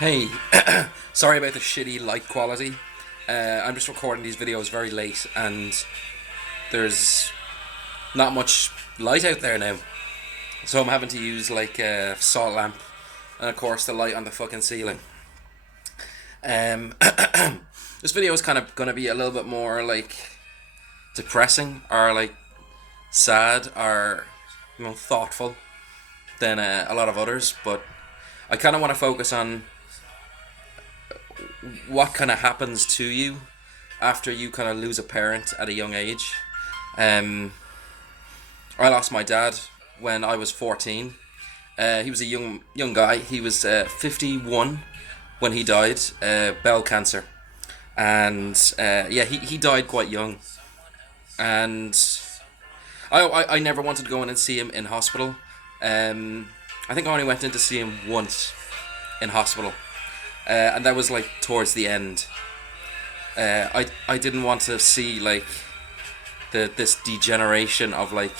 Hey, sorry about the shitty light quality. I'm just recording these videos very late and there's not much light out there now. So I'm having to use like a salt lamp and of course the light on the fucking ceiling. Um, this video is kind of going to be a little bit more like depressing or like sad or thoughtful than a lot of others, but I kind of want to focus on what kind of happens to you after you kind of lose a parent at a young age. Um, I lost my dad when I was 14. He was a young guy. He was 51 when he died, bowel cancer, and yeah, he died quite young. And I never wanted to go in and see him in hospital. I think I only went in to see him once in hospital, and that was like towards the end. I didn't want to see like this degeneration of like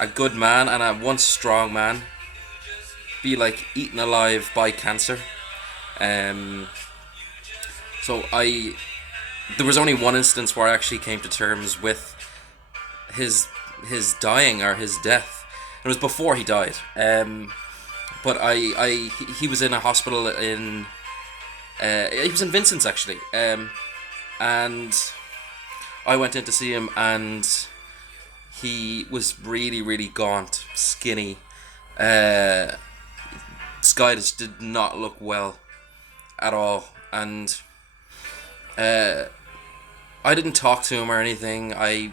a good man and a once strong man be like eaten alive by cancer. Um, so I there was only one instance where I actually came to terms with his his dying or his death. It was before he died. But he was in a hospital in he was in Vincent's actually. And I went in to see him, and he was really, really gaunt, skinny. This guy just did not look well at all, and I didn't talk to him or anything. I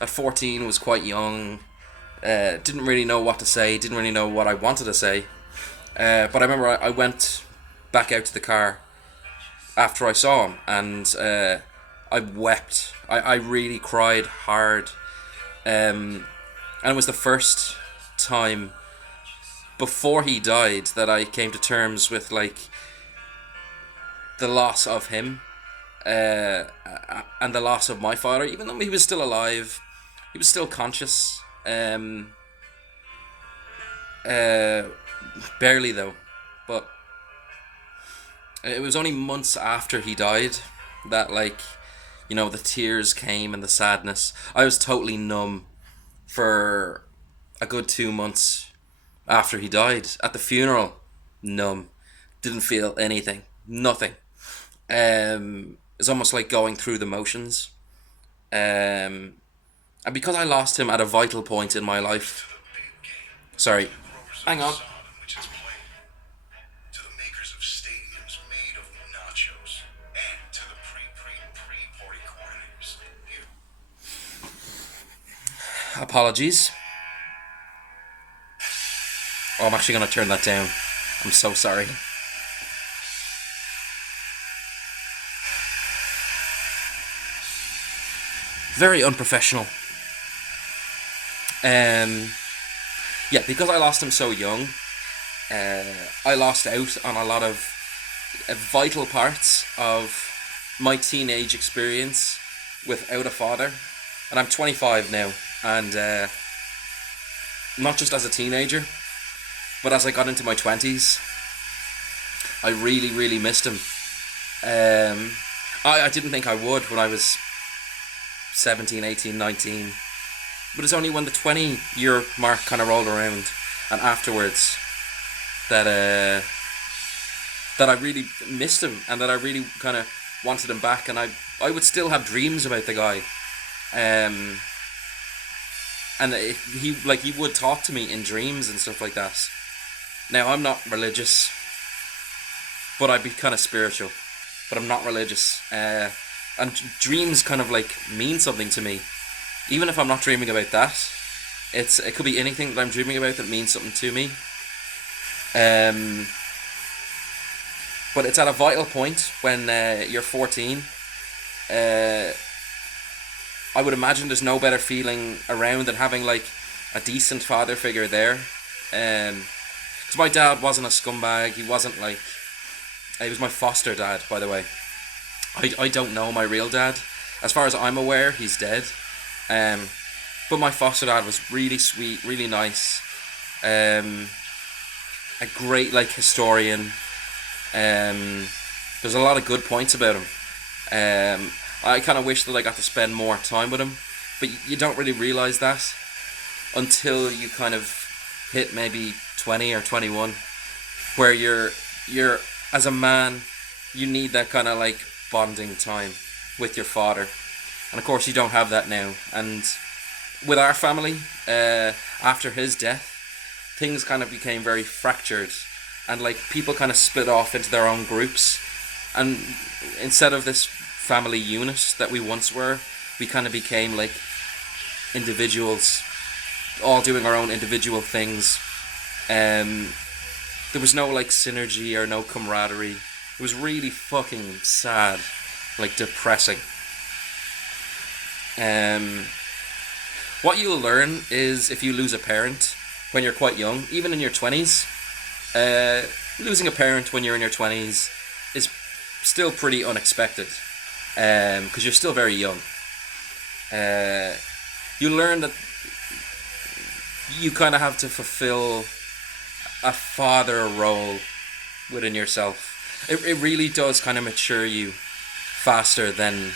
at 14 was quite young. Didn't really know what to say. Didn't really know what I wanted to say. But I remember I went back out to the car after I saw him, and I wept. I really cried hard. And it was the first time before he died that I came to terms with like the loss of him, and the loss of my father. Even though he was still alive, he was still conscious. Barely though, but it was only months after he died that like the tears came and the sadness. I was totally numb for a good 2 months after he died. At the funeral, numb, didn't feel anything, nothing. It's almost like going through the motions. And because I lost him at a vital point in my life. Sorry, hang on. Apologies. Oh, I'm actually going to turn that down. I'm so sorry. Very unprofessional. Yeah, because I lost him so young, I lost out on a lot of vital parts of my teenage experience without a father. And I'm 25 now, and not just as a teenager, but as I got into my 20s, I really, really missed him. I didn't think I would when I was 17, 18, 19. But it's only when the 20-year mark kind of rolled around and afterwards that that I really missed him, and that I really kind of wanted him back, and I would still have dreams about the guy. And he would talk to me in dreams and stuff like that. Now I'm not religious, but I'd be kind of spiritual, but I'm not religious. And dreams kind of like mean something to me, even if I'm not dreaming about that. It could be anything that I'm dreaming about that means something to me. But it's at a vital point when you're 14. I would imagine there's no better feeling around than having like a decent father figure there. Because my dad wasn't a scumbag. He wasn't like. He was my foster dad, by the way. I don't know my real dad. As far as I'm aware, he's dead. But my foster dad was really sweet, really nice. A great like historian. There's a lot of good points about him. I kind of wish that I got to spend more time with him, but you don't really realize that until you kind of hit maybe 20 or 21, where you're as a man, you need that kind of like bonding time with your father, and of course you don't have that now. And with our family, after his death, things kind of became very fractured, and like people kind of split off into their own groups, and instead of this family unit that we once were, we kind of became like individuals, all doing our own individual things. There was no like synergy or no camaraderie. It was really fucking sad, like depressing. What you'll learn is if you lose a parent when you're quite young, even in your 20s, losing a parent when you're in your 20s is still pretty unexpected, because you're still very young. You learn that you kind of have to fulfill a father role within yourself. It really does kind of mature you faster than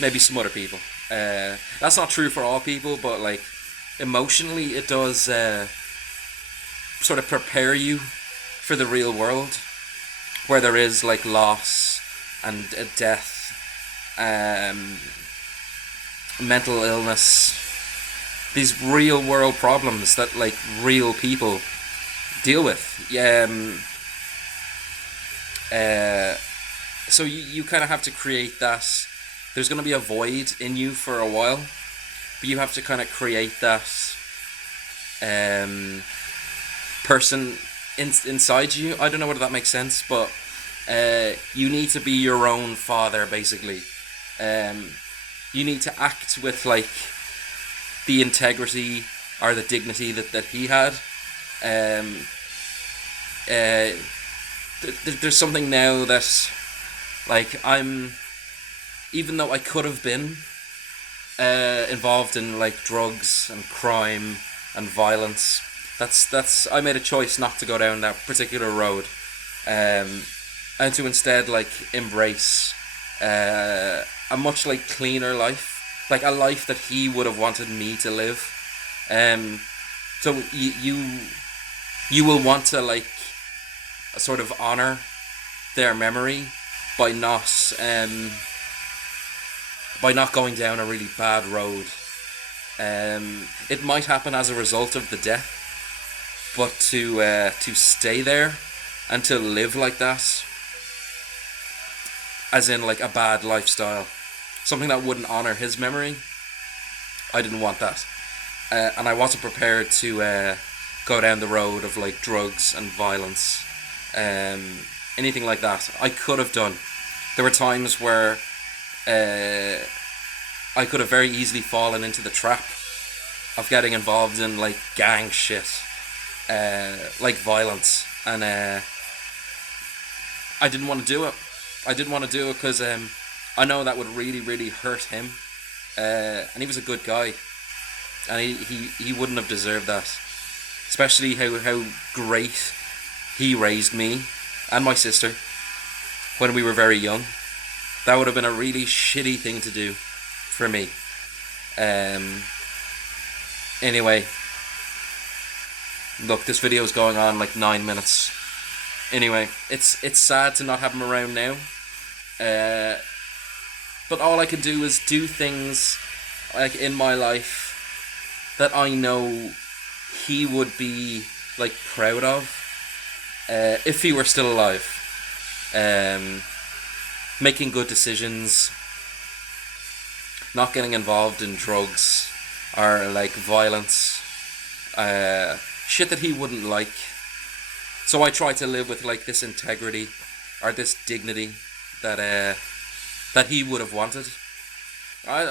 maybe some other people. That's not true for all people, but like emotionally it does sort of prepare you for the real world, where there is like loss and death, mental illness, these real world problems that like real people deal with. So you kind of have to create that. There's going to be a void in you for a while, but you have to kind of create that person inside you. I don't know whether that makes sense, but you need to be your own father, basically. You need to act with like the integrity or the dignity that he had. There's something now that like even though I could have been involved in like drugs and crime and violence, that's I made a choice not to go down that particular road, and to instead like embrace a much like cleaner life, like a life that he would have wanted me to live. So you will want to like sort of honor their memory by not going down a really bad road. It might happen as a result of the death, but to stay there and to live like that, as in like a bad lifestyle, something that wouldn't honor his memory, I didn't want that. And I wasn't prepared to go down the road of like drugs and violence, anything like that. I could have done. There were times where I could have very easily fallen into the trap of getting involved in like gang shit, like violence, and I didn't want to do it. I didn't want to do it because I know that would really, really hurt him, and he was a good guy, and he wouldn't have deserved that, especially how great he raised me and my sister when we were very young. That would have been a really shitty thing to do for me. Anyway, look, this video is going on like 9 minutes. Anyway, it's sad to not have him around now. But all I can do is do things like in my life that I know he would be like proud of, if he were still alive. Making good decisions, not getting involved in drugs or like violence, shit that he wouldn't like. So I try to live with like this integrity or this dignity that he would have wanted.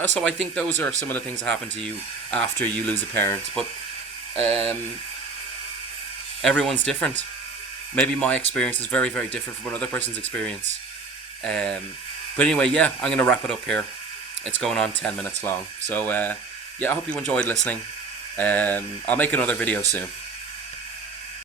So I think those are some of the things that happen to you after you lose a parent. But everyone's different. Maybe my experience is very, very different from another person's experience. But anyway, yeah, I'm going to wrap it up here. It's going on 10 minutes long. So, yeah, I hope you enjoyed listening. I'll make another video soon.